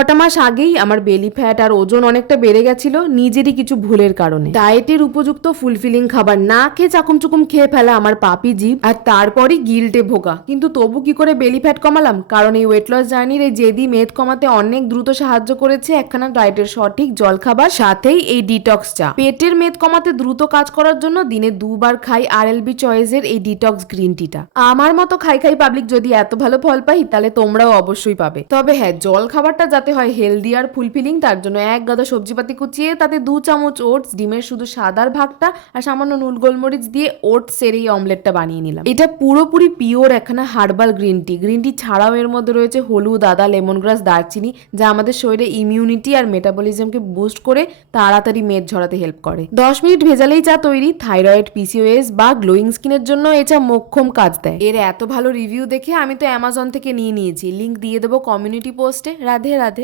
কটা মাস আগেই আমার বেলি ফ্যাট আর ওজন অনেকটা বেড়ে গেছিল নিজেরই কিছু ভুলের কারণে। ডায়েটের উপযুক্ত ফুলফিলিং খাবার না খেয়ে চাকুম চুকুম খেয়ে ফেলা আমার পাপি জীব, আর তারপরই গিল্টে ভোগা। কিন্তু তবু কি করে বেলি ফ্যাট কমালাম? কারণ এই ওয়েট লস জার্নির এই জেদি মেদ কমাতে অনেক দ্রুত সাহায্য করেছে একখানা ডায়েটের সঠিক জলখাবার, সাথেই এই ডিটক্স চা। পেটের মেদ কমাতে দ্রুত কাজ করার জন্য দিনে 2 বার খাই RLB চয়েসের এই ডিটক্স গ্রিন টিটা। আমার মতো খাই পাবলিক যদি এত ভালো ফল পাই তাহলে তোমরাও অবশ্যই পাবে। তবে হ্যাঁ, জল খাবারটা যাতে হয় হেলদি আর ফুলফিলিং, তার জন্য 1 গাদা সবজিপাতি কুচিয়ে তাতে 2 চামচ ওটস, ডিমের শুধু সাদার ভাগটা আর সামান্য নুন গোলমরিচ দিয়ে ওটসের এই অমলেটটা বানিয়ে নিলাম। এটা পুরোপুরি পিওর একখানা herbal green tea. Green tea ছাড়াও এর মধ্যে রয়েছে হলুদ, আদা, লেমন গ্রাস, দারচিনি, যা আমাদের শরীরে ইমিউনিটি আর মেটাবলিজমকে বুস্ট করে তাড়াতাড়ি মেদ ঝরাতে হেল্প করে। 10 মিনিট ভেজালেই চা তৈরি। থাইরয়েড, PCOS বা গ্লোয়িং স্কিনের জন্য এই চা মোক্ষম কাজ দেয়। এর এত ভালো রিভিউ দেখে আমি তো অ্যামাজন থেকে নিয়ে নিয়েছি, লিংক দিয়ে দেবো কমিউনিটি পোস্টে। রাধে রাধে।